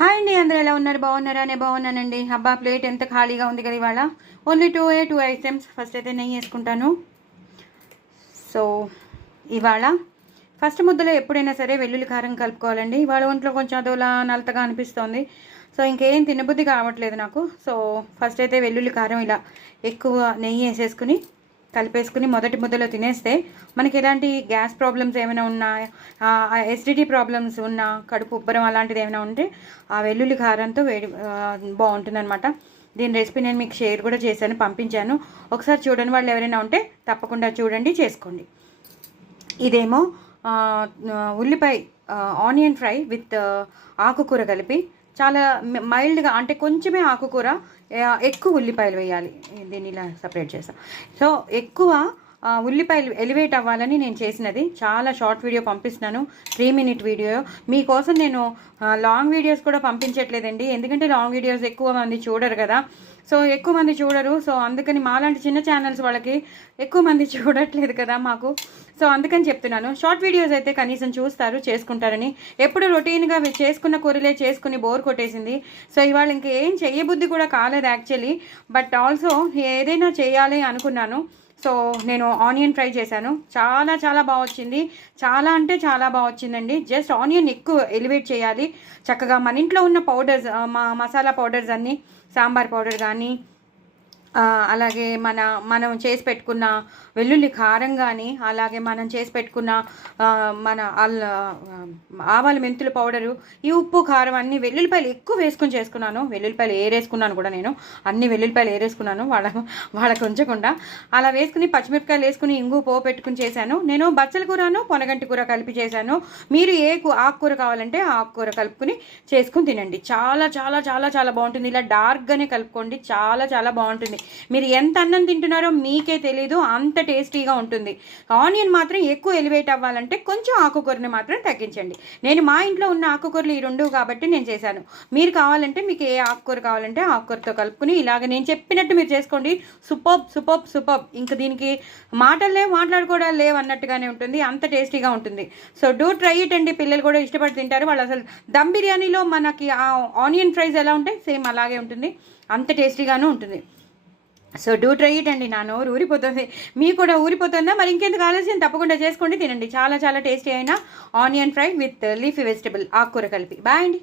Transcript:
Hi అండి, అందరూ ఎలా ఉన్నారు? బాగున్నారా? నేను బాగున్నానండి. అబ్బా, ప్లేట్ ఎంత ఖాళీగా ఉంది కదా ఇవాళ. Only two items. ఫస్ట్ అయితే నెయ్యి వేసుకుంటాను. సో ఇవాళ ఫస్ట్ ముద్దలో ఎప్పుడైనా సరే వెల్లుల్లి కారం కలుపుకోవాలండి. ఇవాళ ఒంట్లో కొంచెం అదోలా నలతగా అనిపిస్తోంది. సో ఇంకేం తినబుద్ధి కావట్లేదు నాకు. సో ఫస్ట్ అయితే వెల్లుల్లి కారం ఇలా ఎక్కువ నెయ్యి వేసేసుకుని కలిపేసుకుని మొదటి ముద్దలో తినేస్తే మనకి ఎలాంటి గ్యాస్ ప్రాబ్లమ్స్ ఏమైనా ఉన్నా, ఎసిడిటీ ప్రాబ్లమ్స్ ఉన్నా, కడుపు ఉబ్బరం అలాంటిది ఏమైనా ఉంటే ఆ వెల్లుల్లి కారంతో బాగుంటుందన్నమాట. దీని రెసిపీ నేను మీకు షేర్ కూడా చేశాను, పంపించాను. ఒకసారి చూడని వాళ్ళు ఎవరైనా ఉంటే తప్పకుండా చూడండి, చేసుకోండి. ఇదేమో ఉల్లిపాయ ఆనియన్ ఫ్రై విత్ ఆకుకూర కలిపి చాలా మైల్డ్గా, అంటే కొంచెమే ఆకుకూర, ఎక్కువ ఉల్లిపాయలు వేయాలి. దీన్ని ఇలా సపరేట్ చేస్తాం. సో ఎక్కువ ఉల్లిపాయలు ఎలివేట్ అవ్వాలని నేను చేసినది. చాలా షార్ట్ వీడియో పంపిస్తున్నాను, 3 minute వీడియో. మీకోసం నేను లాంగ్ వీడియోస్ కూడా పంపించట్లేదండి, ఎందుకంటే లాంగ్ వీడియోస్ ఎక్కువ మంది చూడరు కదా. సో ఎక్కువ మంది చూడరు. సో అందుకని మాలాంటి చిన్న ఛానల్స్ వాళ్ళకి ఎక్కువ మంది చూడట్లేదు కదా మాకు. సో అందుకని చెప్తున్నాను, షార్ట్ వీడియోస్ అయితే కనీసం చూస్తారు, చేసుకుంటారని. ఎప్పుడు రొటీన్గా చేసుకున్న కూరలే చేసుకుని బోర్ కొట్టేసింది. సో ఇవాళ ఇంకేం చెయ్యబుద్ధి కూడా కాలేదు యాక్చువల్లీ. బట్ ఆల్సో ఏదైనా చేయాలి అనుకున్నాను. సో నేను ఆనియన్ ఫ్రై చేశాను. చాలా చాలా బాగా వచ్చింది. చాలా అంటే చాలా బాగా వచ్చిందండి. జస్ట్ ఆనియన్ ఎక్కువ ఎలివేట్ చేయాలి చక్కగా. మన ఇంట్లో ఉన్న పౌడర్స్, మసాలా పౌడర్స్ అన్నీ, సాంబార్ పౌడర్ కానీ, అలాగే మనం చేసి పెట్టుకున్న వెల్లుల్లి కారం కానీ, అలాగే మనం చేసి పెట్టుకున్న మన ఆవాల మెంతుల పౌడరు, ఈ ఉప్పు కారం అన్నీ వెల్లుల్లిపాయలు ఎక్కువ వేసుకుని చేసుకున్నాను. వెల్లుల్లిపాయలు ఏరేసుకున్నాను కూడా నేను, అన్ని వెల్లుల్లిపాయలు ఏరేసుకున్నాను వాళ్ళకు ఉంచకుండా. అలా వేసుకుని పచ్చిమిరపకాయలు వేసుకుని ఇంగు పోపు పెట్టుకుని చేశాను. నేను బచ్చల కూరను పొనగంటి కూర కలిపి చేశాను. మీరు ఏ ఆకుకూర కావాలంటే ఆ ఆకుకూర కలుపుకుని చేసుకుని తినండి. చాలా చాలా చాలా చాలా బాగుంటుంది. ఇలా డార్క్గానే కలుపుకోండి, చాలా చాలా బాగుంటుంది. మీరు ఎంత అన్నం తింటున్నారో మీకే తెలీదు, అంత టేస్టీగా ఉంటుంది. ఆనియన్ మాత్రం ఎక్కువ ఎలివేట్ అవ్వాలంటే కొంచెం ఆకుకూరని మాత్రం తగ్గించండి. నేను మా ఇంట్లో ఉన్న ఆకుకూరలు ఈ 2 కాబట్టి నేను చేశాను. మీరు కావాలంటే మీకు ఏ ఆకుకూర కావాలంటే ఆకుకూరతో కలుపుకుని ఇలాగ నేను చెప్పినట్టు మీరు చేసుకోండి. Super super super. ఇంక దీనికి మాటలు లేవు, మాట్లాడుకోవడాలు లేవు అన్నట్టుగానే ఉంటుంది, అంత టేస్టీగా ఉంటుంది. సో డూ ట్రై ఇట్ అండి. పిల్లలు కూడా ఇష్టపడి తింటారు. వాళ్ళు అసలు దమ్ బిర్యానీలో మనకి ఆ ఆనియన్ ఫ్రైస్ ఎలా ఉంటాయి సేమ్ అలాగే ఉంటుంది, అంత టేస్టీగాను ఉంటుంది. సో డూ ట్రై ఇట్ అండి. నా నోరు ఊరిపోతుంది, మీకు కూడా ఊరిపోతుందా? మరి ఇంకెందుకు ఆలస్యం, తప్పకుండా చేసుకోండి, తినండి. చాలా చాలా టేస్టీ అయిన onion fry with leafy vegetable ఆకుకూర కలిపి. బాయ్ అండి.